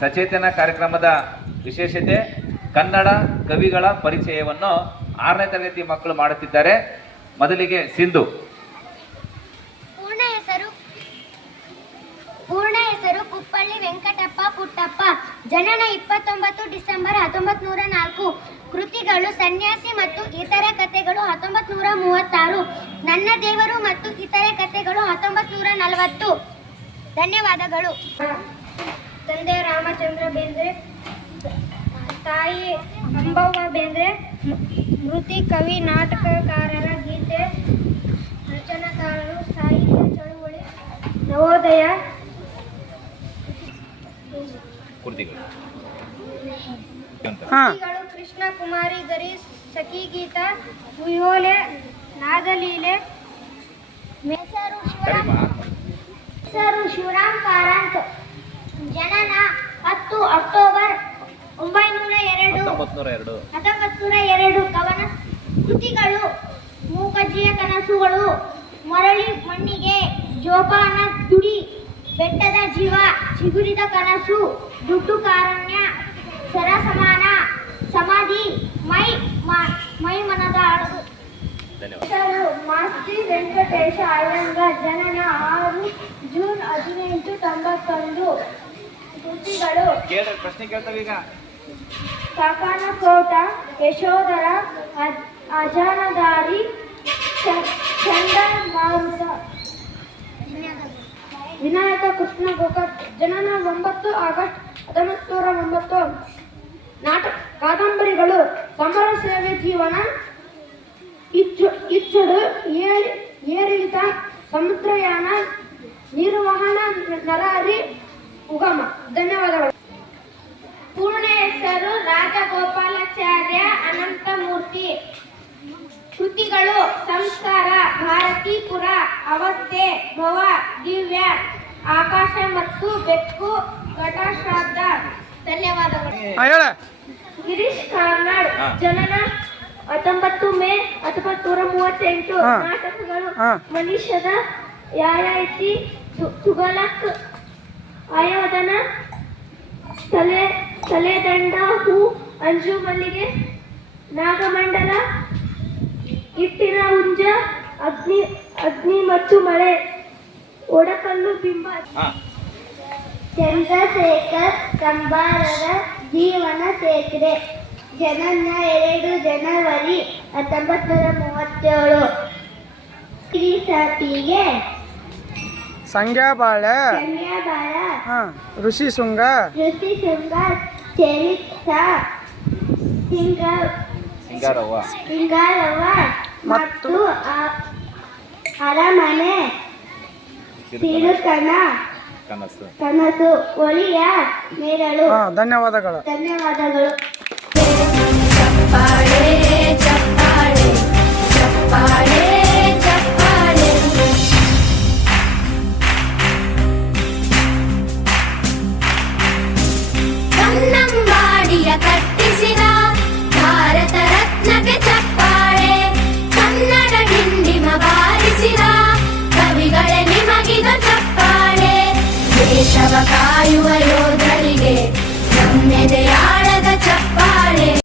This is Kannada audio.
ಸಚೇತನ ಕಾರ್ಯಕ್ರಮದ ವಿಶೇಷತೆ ಕನ್ನಡ ಕವಿಗಳ ಪರಿಚಯವನ್ನು 6ನೇ ತರಗತಿ ಮಕ್ಕಳು ಮಾಡುತ್ತಿದ್ದಾರೆ. ಮೊದಲಿಗೆ ಸಿಂಧು. ಪೂರ್ಣ ಹೆಸರು ಕುಪ್ಪಳ್ಳಿ ವೆಂಕಟಪ್ಪ ಪುಟ್ಟಪ್ಪ. ಜನನ 29 ಡಿಸೆಂಬರ್ 1904. ಕೃತಿಗಳು ಸನ್ಯಾಸಿ ಮತ್ತು ಇತರ ಕಥೆಗಳು 1936. ನನ್ನ ದೇವರು ಮತ್ತು ಇತರೆ ಕಥೆಗಳು 1940. ಧನ್ಯವಾದಗಳು. ತಂದೆ ರಾಮಚಂದ್ರ ಬೇಂದ್ರೆ, ತಾಯಿ ಅಂಬವ್ವ ಬೇಂದ್ರೆ, ಮೃತಿ ಕವಿ, ನಾಟಕಕಾರರ, ಗೀತೆ ರಚನಾಕಾರರು, ಸಾಹಿತ್ಯ ಚಳುವಳಿ, ನವೋದಯ. ಕೃತಿಗಳು ಕೃಷ್ಣ ಕುಮಾರಿ ಗರಿ, ಸಖಿ ಗೀತ, ವಿಹೋಲೆ, ನಾದಲೀಲೆ. ಹೆಸರು ಶಿವರಾಮ್ ಕಾರಂತ್. ಜನನ 10 ಅಕ್ಟೋಬರ್ 1902. ಕವನ ಕೃತಿಗಳು ಮೂಕಜ್ಜಿಯ ಕನಸುಗಳು, ಮರಳಿ ಮಣ್ಣಿಗೆ, ಜೋಪಾನ ದುಡಿ, ಬೆಟ್ಟದ ಜೀವ, ಚಿಗುರಿದ ಕನಸು, ದುಡ್ಡು ಕಾರಣ್ಯ, ಸರಸಮಾನ, ಸಮಾಧಿ, ಮೈ ಮನದ ಅಡಗು. ಹೆಸರು ಮಾಸ್ತಿ ವೆಂಕಟೇಶ ಅಯ್ಯಂಗಾರ್. ಜನನ 6 ಜೂನ್ 1891. ಕೃತಿಗಳು ಪ್ರಶ್ನೆ ಕೇಳ್ತವೆ ಈಗ. ಕಾಕನ ಕೋಟ, ಯಶೋಧರ, ಅಜಾನದಾರಿ, ಚಂಡಮಾರುತ. ವಿನಾಯಕ ಕೃಷ್ಣ ಗೋಕಾಕ್. ಜನನ 9 ಆಗಸ್ಟ್ 1909. ನಾಟಕ ಕಾದಂಬರಿಗಳು ಸಮರ ಸೇವೆ, ಜೀವನ, ಇಚ್ಚುಡು, ಏರಿಳಿತ, ಸಮುದ್ರಯಾನ, ನಿರ್ವಹಣ, ನರಹರಿ, ಉಗಮ. ಧನ್ಯವಾದಗಳು. ಪೂರ್ಣ ಹೆಸರು ರಾಜಗೋಪಾಲಾಚಾರ್ಯ ಅನಂತಮೂರ್ತಿ. ಕೃತಿಗಳು ಸಂಸ್ಕಾರ, ಭಾರತೀಪುರ, ಅವಸ್ಥೆ, ಭವ, ದಿವ್ಯ, ಆಕಾಶ ಮತ್ತು ಬೆಕ್ಕು, ಘಟಶ್ರಾದ್ದ. ಧನ್ಯವಾದಗಳು. ಗಿರೀಶ್ ಕಾರ್ನಾಡ್. ಜನನ 19 ಮೇ 1938. ನಾಟಕಗಳು ಮನುಷ್ಯದ, ಯಾಯಾತಿ, ತುಗಲಕ್, ಆಯೋಧನ, ತಲೆದಂಡ, ಹೂ, ಅಂಜು ಮಲ್ಲಿಗೆ, ನಾಗಮಂಡಲ, ಇಟ್ಟಿನ ಹುಂಜ, ಅಗ್ನಿ ಮತ್ತು ಮಳೆ, ಒಡಕಲ್ಲು, ಬಿಂಬ. ಚಂದ್ರಶೇಖರ್ ಕಂಬಾರರ ಜೀವನ ಚರಿತ್ರೆ. ಜನನ 2 ಜನವರಿ 1937. ಸಾಟಿಗೆ ಸಂಗ್ಯಾಬಾಳ, ಋಷಿ ಶೃಂಗ, ಚರಿತ್ರ, ಸಿಂಗಾರವ್ವ ಮತ್ತು ಅರಮನೆ, ತಿರುಕಣ, ಕನಸು, ಒಳಿಯ ನೆರಳು. ಧನ್ಯವಾದಗಳು.